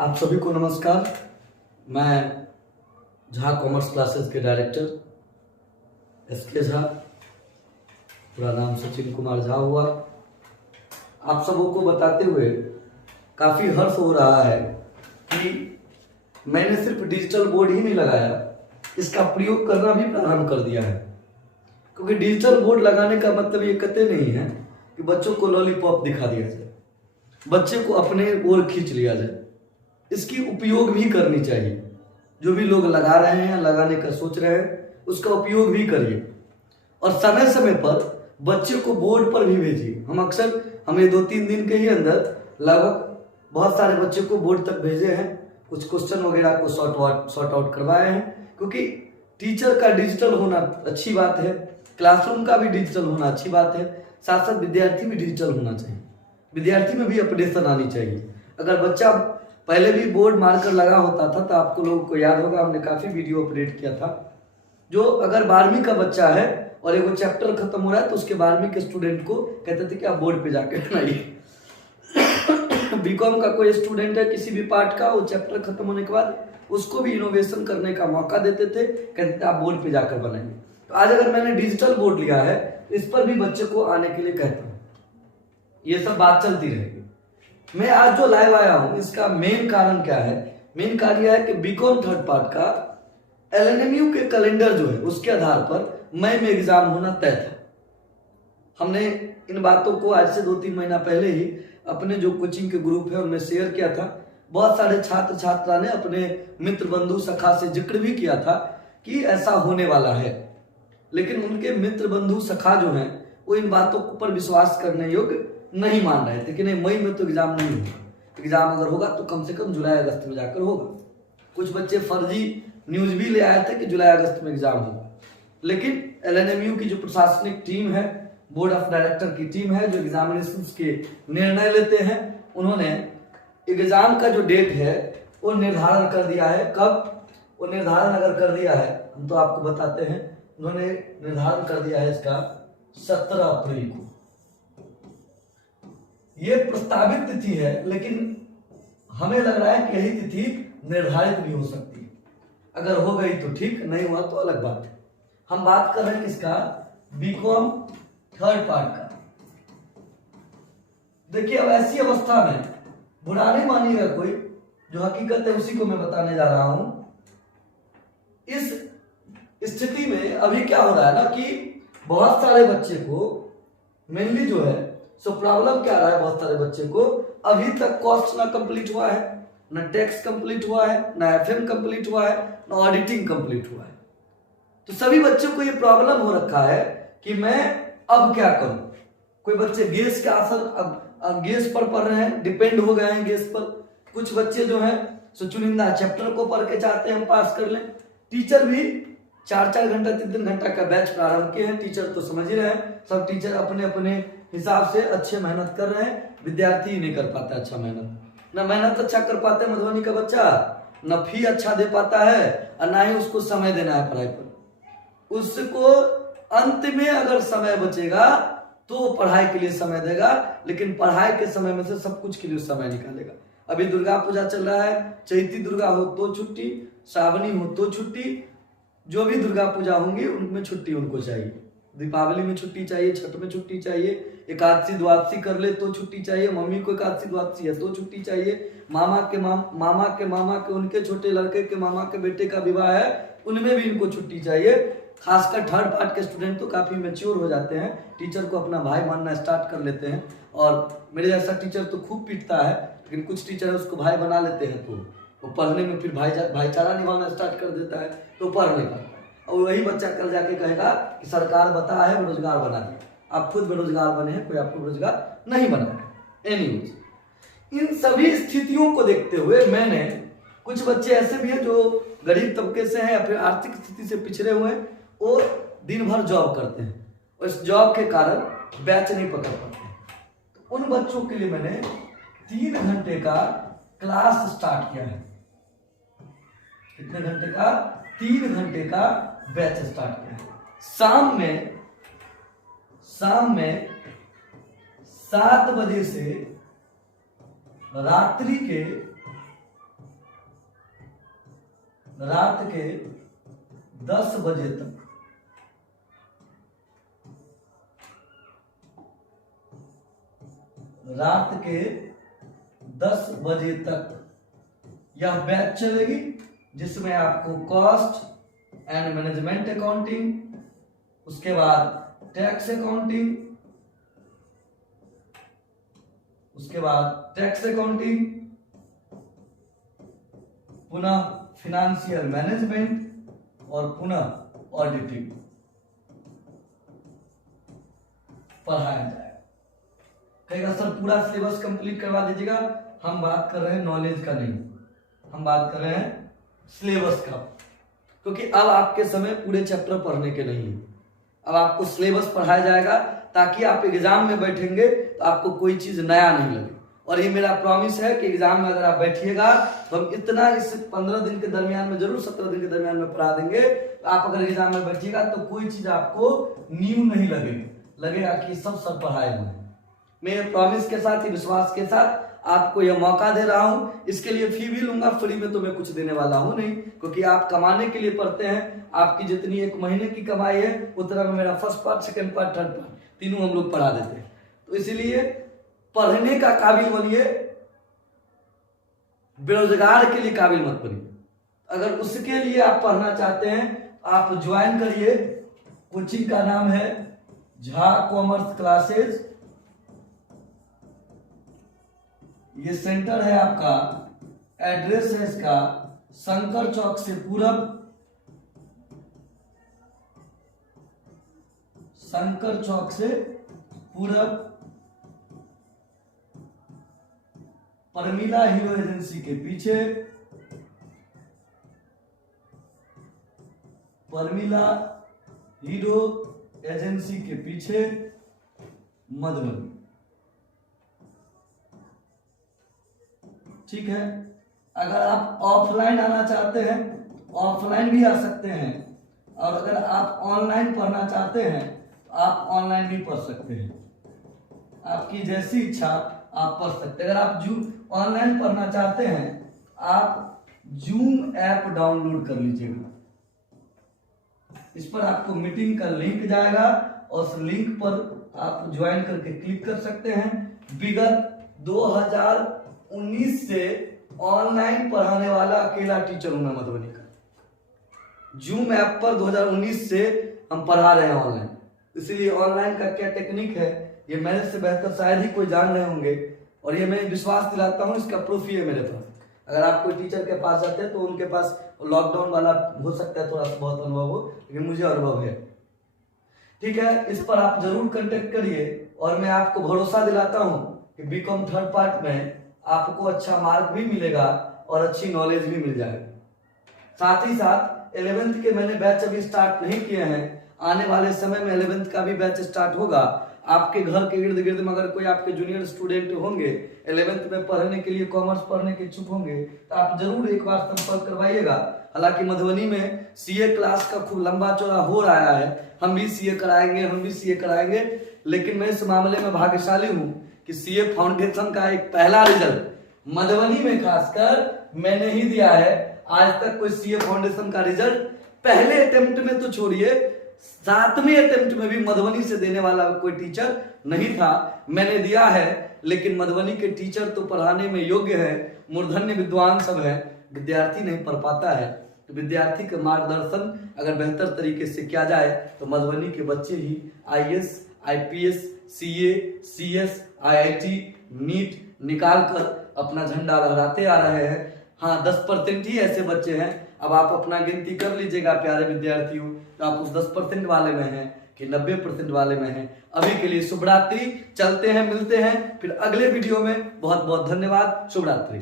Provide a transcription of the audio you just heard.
आप सभी को नमस्कार। मैं झा कॉमर्स क्लासेस के डायरेक्टर एसके झा, पूरा नाम सचिन कुमार झा हुआ। आप सबों को बताते हुए काफ़ी हर्ष हो रहा है कि मैंने सिर्फ डिजिटल बोर्ड ही नहीं लगाया, इसका प्रयोग करना भी प्रारंभ कर दिया है। क्योंकि डिजिटल बोर्ड लगाने का मतलब ये कतई नहीं है कि बच्चों को लॉलीपॉप दिखा दिया जाए, बच्चे को अपने ओर खींच लिया जाए। इसकी उपयोग भी करनी चाहिए। जो भी लोग लगा रहे हैं, लगाने का सोच रहे हैं, उसका उपयोग भी करिए और समय समय पर बच्चे को बोर्ड पर भी भेजिए। हमें 2-3 दिन के ही अंदर लगभग बहुत सारे बच्चे को बोर्ड तक भेजे हैं, कुछ क्वेश्चन वगैरह को सॉर्ट आउट करवाए हैं। क्योंकि टीचर का डिजिटल होना अच्छी बात है, क्लासरूम का भी डिजिटल होना अच्छी बात है, साथ साथ विद्यार्थी भी डिजिटल होना चाहिए। विद्यार्थी में भी अपडेशन आनी चाहिए। अगर बच्चा पहले भी बोर्ड मार्कर लगा होता था तो आपको लोगों को याद होगा, हमने काफ़ी वीडियो अपडेट किया था। जो अगर 12वीं का बच्चा है और एगो चैप्टर खत्म हो रहा है तो उसके 12वीं के स्टूडेंट को कहते थे कि आप बोर्ड पे जाके बनाइए। बीकॉम का कोई स्टूडेंट है किसी भी पार्ट का, वो चैप्टर खत्म होने के बाद उसको भी इनोवेशन करने का मौका देते थे, कहते थे आप बोर्ड पे जाकर बनाइए। तो आज अगर मैंने डिजिटल बोर्ड लिया है, इस पर भी बच्चे को आने के लिए कहता हूँ। ये सब बात चलती रहेगी। मैं आज जो लाइव आया हूं, इसका मेन कारण क्या है? मेन कारण यह है कि बीकॉम थर्ड पार्ट का एलएनएमयू के कैलेंडर जो है उसके आधार पर मई में एग्जाम होना तय था। हमने इन बातों को आज से 2-3 महीना पहले ही अपने जो कोचिंग के ग्रुप है उनमें शेयर किया था। बहुत सारे छात्र छात्रा ने अपने मित्र बंधु सखा से जिक्र भी किया था कि ऐसा होने वाला है, लेकिन उनके मित्र बंधु सखा जो हैं वो इन बातों पर विश्वास करने योग्य नहीं मान रहे थे कि नहीं, मई में तो एग्जाम नहीं होगा। एग्जाम अगर होगा तो कम से कम जुलाई अगस्त में जाकर होगा। कुछ बच्चे फर्जी न्यूज भी ले आए थे कि जुलाई अगस्त में एग्जाम होगा। लेकिन एलएनएमयू की जो प्रशासनिक टीम है, बोर्ड ऑफ डायरेक्टर की टीम है, जो एग्जामिनेशन के निर्णय लेते हैं, उन्होंने एग्जाम का जो डेट है वो निर्धारण कर दिया है। कब वो निर्धारण अगर कर दिया है, हम तो आपको बताते हैं, उन्होंने निर्धारण कर दिया है इसका 17 अप्रैल को। ये प्रस्तावित तिथि है, लेकिन हमें लग रहा है कि यही तिथि निर्धारित भी हो सकती है। अगर हो गई तो ठीक, नहीं हुआ तो अलग बात है। हम बात कर रहे हैं किसका? बीकॉम थर्ड पार्ट का। देखिए, अब ऐसी अवस्था में बुरा नहीं मानिएगा कोई, जो हकीकत है उसी को मैं बताने जा रहा हूं। इस स्थिति में अभी क्या हो रहा है ना कि बहुत सारे बच्चे को मेनली जो है सो प्रॉब्लम क्या रहा है, बहुत सारे बच्चे को अभी तक कॉस्ट ना कंप्लीट हुआ है, ना टैक्स कंप्लीट हुआ है, ना एफएम कंप्लीट हुआ है, ना ऑडिटिंग कंप्लीट हुआ है। तो सभी बच्चों को ये प्रॉब्लम हो रखा है कि मैं अब क्या करूं। कोई बच्चे गेस के आंसर अब गेस पर पढ़ रहे हैं, डिपेंड हो गए हैं गेस पर। कुछ बच्चे जो हैं सो चुनिंदा चैप्टर को पढ़ के चाहते हैं हम पास कर लें। टीचर भी 4-4 घंटा 3-3 घंटा का बैच प्रारंभ किए हैं। टीचर तो समझ ही रहे हैं, सब टीचर अपने अपने हिसाब से अच्छे मेहनत कर रहे हैं। विद्यार्थी नहीं कर पाता अच्छा मेहनत, ना मेहनत अच्छा कर पाते मधुबनी का बच्चा, ना फी अच्छा दे पाता है, और ना ही उसको समय देना है पढ़ाई पर। उसको अंत में अगर समय बचेगा तो पढ़ाई के लिए समय देगा, लेकिन पढ़ाई के समय में से सब कुछ के लिए समय निकालेगा। अभी दुर्गा पूजा चल रहा है, चैती दुर्गा हो तो छुट्टी, श्रावणी हो तो छुट्टी, जो भी दुर्गा पूजा होंगी उनमें छुट्टी उनको चाहिए। दीपावली में छुट्टी चाहिए, छठ में छुट्टी चाहिए, एकादशी द्वादशी कर ले तो छुट्टी चाहिए, मम्मी को एकादशी द्वादशी है तो छुट्टी चाहिए, मामा के उनके छोटे लड़के के मामा के बेटे का विवाह है उनमें भी इनको छुट्टी चाहिए। खासकर थर्ड पार्ट के स्टूडेंट तो काफी मैच्योर हो जाते हैं, टीचर को अपना भाई मानना स्टार्ट कर लेते हैं। और मेरे जैसा टीचर तो खूब पीटता है, लेकिन कुछ टीचर उसको भाई बना लेते हैं तो वो पढ़ने में फिर भाईचारा निभाना स्टार्ट कर देता है, तो पढ़ नहीं पाता। और वही बच्चा कल जाके कहेगा कि सरकार बता है बेरोजगार बना दिया। आप खुद बेरोजगार बने हैं, कोई आपको बेरोजगार नहीं बना। एनीवेज, इन सभी स्थितियों को देखते हुए मैंने, कुछ बच्चे ऐसे भी हैं जो गरीब तबके से हैं या फिर आर्थिक स्थिति से पिछड़े हुए हैं और दिन भर जॉब करते हैं और इस जॉब के कारण बैच नहीं पकड़ पाते हैं। तो उन बच्चों के लिए मैंने 3 घंटे का क्लास स्टार्ट किया है। कितने घंटे का? 3 घंटे का बैच स्टार्ट किया है। शाम में 7 बजे से रात्रि के रात के 10 बजे तक रात के 10 बजे तक यह बैच चलेगी, जिसमें आपको कॉस्ट एंड मैनेजमेंट अकाउंटिंग, उसके बाद टैक्स अकाउंटिंग, पुनः फिनेंशियल मैनेजमेंट और पुनः ऑडिटिंग पढ़ाया जाएगा। कहेगा सर पूरा सिलेबस कंप्लीट करवा दीजिएगा। हम बात कर रहे हैं नॉलेज का नहीं, हम बात कर रहे हैं सिलेबस का, क्योंकि अब आपके समय पूरे चैप्टर पढ़ने के नहीं है। अब आपको सिलेबस पढ़ाया जाएगा ताकि आप एग्जाम में बैठेंगे तो आपको कोई चीज नया नहीं लगे। और ये मेरा प्रॉमिस है कि एग्जाम में अगर आप बैठिएगा तो हम इतना इस 15 दिन के दरमियान में, जरूर 17 दिन के दरमियान में पढ़ा देंगे। तो आप अगर एग्जाम में बैठिएगा तो कोई चीज आपको न्यू नहीं लगेगा कि सब सर पढ़ाए हुए हैं। मैं प्रॉमिस के साथ, विश्वास के साथ आपको यह मौका दे रहा हूं। इसके लिए फी भी लूंगा, फ्री में तो मैं कुछ देने वाला हूं नहीं, क्योंकि आप कमाने के लिए पढ़ते हैं। आपकी जितनी एक महीने की कमाई है उतना में मेरा first part, second part, third part तीनों हम लोग पढ़ा देते हैं। तो इसीलिए पढ़ने का काबिल बनिए, बेरोजगार के लिए काबिल मत बनिए। अगर उसके लिए आप पढ़ना चाहते हैं आप ज्वाइन करिए। कोचिंग का नाम है झा कॉमर्स क्लासेज। ये सेंटर है आपका, एड्रेस है इसका शंकर चौक से पूरब, शंकर चौक से पूरब, परमिला हीरो एजेंसी के पीछे, परमिला हीरो एजेंसी के पीछे, मधुबनी। ठीक है। अगर आप ऑफलाइन आना चाहते हैं ऑफलाइन भी आ सकते हैं, और अगर आप ऑनलाइन पढ़ना चाहते हैं तो आप ऑनलाइन भी पढ़ सकते हैं। आपकी जैसी इच्छा आप पढ़ सकते हैं। अगर आप ऑनलाइन पढ़ना चाहते हैं आप जूम ऐप डाउनलोड कर लीजिएगा। इस पर आपको मीटिंग का लिंक जाएगा और उस लिंक पर आप ज्वाइन करके क्लिक कर सकते हैं। विगत 2019 से ऑनलाइन पढ़ाने वाला अकेला टीचर हूं मैं मधुबनी का। जूम ऐप पर 2019 से हम पढ़ा रहे हैं ऑनलाइन। इसलिए ऑनलाइन का क्या टेक्निक है ये मेरे से बेहतर शायद ही कोई जान रहे होंगे, और ये मैं विश्वास दिलाता हूं, इसका प्रूफ ही है मेरे पास। अगर आप कोई टीचर के पास जाते हैं तो उनके पास लॉकडाउन वाला हो सकता है थोड़ा सा बहुत अनुभव हो, लेकिन मुझे अनुभव है। ठीक है, इस पर आप जरूर कांटेक्ट करिए, और मैं आपको भरोसा दिलाता हूं कि बीकॉम थर्ड पार्ट में आपको अच्छा मार्क भी मिलेगा और अच्छी नॉलेज भी मिल जाएगी। साथ ही साथ 11th के मैंने बैच अभी स्टार्ट नहीं किए हैं, आने वाले समय में 11th का भी बैच स्टार्ट होगा। आपके घर के इर्द गिर्द में अगर कोई आपके जूनियर स्टूडेंट होंगे 11th में पढ़ने के लिए, कॉमर्स पढ़ने के इच्छुक होंगे, तो आप जरूर एक बार संपर्क करवाइएगा। हालांकि मधुबनी में सीए क्लास का खूब लंबा चौड़ा हो रहा है, हम भी सीए कराएंगे, लेकिन मैं इस मामले में भाग्यशाली हूं कि सीए फाउंडेशन का एक पहला रिजल्ट मधुबनी में खासकर मैंने ही दिया है। आज तक कोई सीए फाउंडेशन का रिजल्ट पहले अटेम्प्ट में तो छोड़िए, 7वें अटेम्प्ट में भी मधुबनी से देने वाला कोई टीचर नहीं था। मैंने दिया है, लेकिन मधुबनी के टीचर तो पढ़ाने में योग्य है, मूर्धन्य विद्वान सब है, विद्यार्थी नहीं पढ़ पाता है। तो विद्यार्थी का मार्गदर्शन अगर बेहतर तरीके से किया जाए तो मधुबनी के बच्चे ही IAS, IPS, CA, CS, IIT, NEET निकाल कर अपना झंडा लहराते आ रहे हैं। हाँ, 10% ही ऐसे बच्चे हैं। अब आप अपना गिनती कर लीजिएगा प्यारे विद्यार्थियों, तो आप उस 10% वाले में हैं कि 90% वाले में हैं। अभी के लिए शुभ रात्रि, चलते हैं, मिलते हैं फिर अगले वीडियो में। बहुत बहुत धन्यवाद, शुभ रात्रि।